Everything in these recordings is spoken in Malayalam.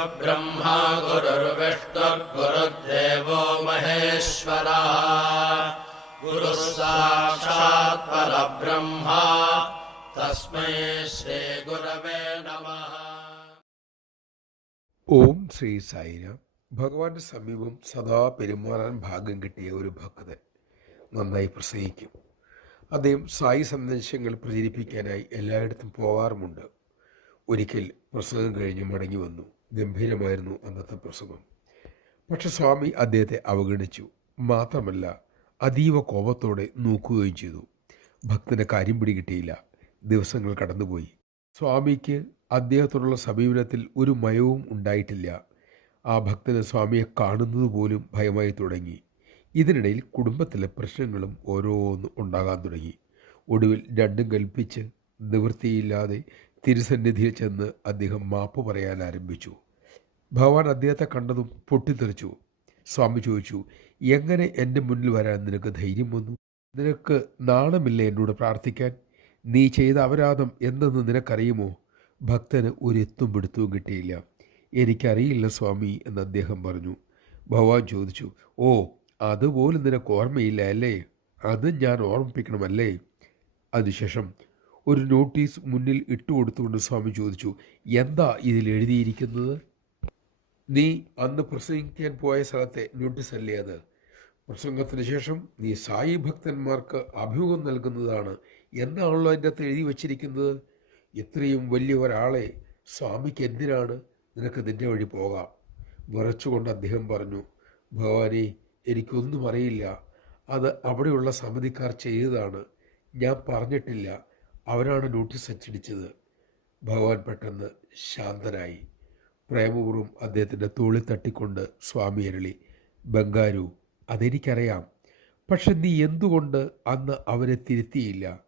गुरुर्ब्रह्मा गुरुर्विष्णुर्गुरुर्देवो महेश्वरः गुरुः साक्षात् परब्रह्मा तस्मै श्रीगुरवे नमः ഓം ശ്രീ സായിരാം ഭഗവാന്റെ സമീപം സദാ പെരുമാറാൻ ഭാഗ്യം കിട്ടിയ ഒരു ഭക്തൻ നന്നായി പ്രസംഗിക്കും അദ്ദേഹം സായി സന്ദേശങ്ങൾ പ്രചരിപ്പിക്കാനായി എല്ലായിടത്തും പോകാറുമുണ്ട് ഒരിക്കൽ പ്രസംഗം കഴിഞ്ഞ് മടങ്ങി വന്നു ഗംഭീരമായിരുന്നു അന്നത്തെ പ്രസംഗം. പക്ഷെ സ്വാമി അദ്ദേഹത്തെ അവഗണിച്ചു. മാത്രമല്ല അതീവ കോപത്തോടെ നോക്കുകയും ചെയ്തു. ഭക്തന് കാര്യം പിടികിട്ടിയില്ല. ദിവസങ്ങൾ കടന്നുപോയി. സ്വാമിക്ക് അദ്ദേഹത്തോടുള്ള സമീപനത്തിൽ ഒരു മയവും ഉണ്ടായിട്ടില്ല. ആ ഭക്തന് സ്വാമിയെ കാണുന്നത് പോലും ഭയമായി തുടങ്ങി. ഇതിനിടയിൽ കുടുംബത്തിലെ പ്രശ്നങ്ങളും ഓരോന്നും ഉണ്ടാകാൻ തുടങ്ങി. ഒടുവിൽ രണ്ടും കൽപ്പിച്ച് നിവൃത്തിയില്ലാതെ തിരുസന്നിധിയിൽ ചെന്ന് അദ്ദേഹം മാപ്പ് പറയാൻ ആരംഭിച്ചു. ഭഗവാൻ അദ്ദേഹത്തെ കണ്ടതും പൊട്ടിത്തെറിച്ചു. സ്വാമി ചോദിച്ചു എങ്ങനെ എന്റെ മുന്നിൽ വരാൻ നിനക്ക് ധൈര്യം വന്നു? നിനക്ക് നാണമില്ല എന്നോട് പ്രാർത്ഥിക്കാൻ? നീ ചെയ്ത അപരാധം എന്തെന്ന് നിനക്കറിയുമോ? ഭക്തന് ഒരു എത്തും പിടുത്തവും കിട്ടിയില്ല. എനിക്കറിയില്ല സ്വാമി എന്ന് അദ്ദേഹം പറഞ്ഞു. ഭഗവാൻ ചോദിച്ചു ഓ അതുപോലും നിനക്ക് ഓർമ്മയില്ല അല്ലേ? അത് ഞാൻ ഓർമ്മിപ്പിക്കണമല്ലേ? അതിനുശേഷം ഒരു നോട്ടീസ് മുന്നിൽ ഇട്ടുകൊടുത്തുകൊണ്ട് സ്വാമി ചോദിച്ചു എന്താ ഇതിൽ എഴുതിയിരിക്കുന്നത്? നീ അന്ന് പ്രസംഗിക്കാൻ പോയ സ്ഥലത്തെ നോട്ടീസ് അല്ലേ അത്? പ്രസംഗത്തിന് ശേഷം നീ സായി ഭക്തന്മാർക്ക് അഭിമുഖം നൽകുന്നതാണ്. എന്താണല്ലോ അതിന്റെ അകത്ത് എഴുതി വച്ചിരിക്കുന്നത്? ഇത്രയും വലിയ ഒരാളെ സ്വാമിക്ക് എന്തിനാണ് നിനക്ക് നിന്റെ വഴി പോകാം? വിറച്ചുകൊണ്ട് അദ്ദേഹം പറഞ്ഞു ഭഗവാനെ എനിക്കൊന്നും അറിയില്ല. അത് അവിടെയുള്ള സമിതിക്കാർ ചെയ്തതാണ്. ഞാൻ പറഞ്ഞിട്ടില്ല. അവരാണ് നോട്ടീസ് അച്ചടിച്ചത്. ഭഗവാൻ പെട്ടെന്ന് ശാന്തനായി. പ്രേമപൂർവം അദ്ദേഹത്തിന്റെ തോളിൽ തട്ടിക്കൊണ്ട് സ്വാമി അരളി ബംഗാരു അതെനിക്കറിയാം. പക്ഷെ നീ എന്തുകൊണ്ട് അന്ന് അവരെ തിരുത്തിയില്ല?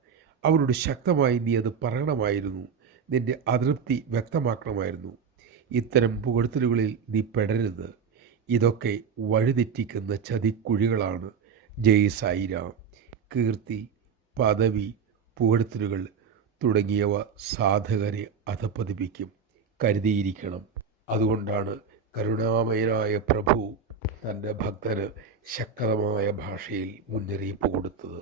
അവരോട് ശക്തമായി നീ അത് പറയണമായിരുന്നു. നിന്റെ അതൃപ്തി വ്യക്തമാക്കണമായിരുന്നു. ഇത്തരം പുകഴ്ത്തലുകളിൽ നീ പെടരുത്. ഇതൊക്കെ വഴിതെറ്റിക്കുന്ന ചതിക്കുഴികളാണ്. ജയ് സായിരാം. കീർത്തി പദവി പുകഴ്ത്തലുകൾ തുടങ്ങിയവ സാധകരെ അധപ്പതിപ്പിക്കും കരുതിയിരിക്കണം. അതുകൊണ്ടാണ് കരുണാമയനായ പ്രഭു തന്റെ ഭക്തന് ശക്തമായ ഭാഷയിൽ മുന്നറിയിപ്പ് കൊടുത്തത്.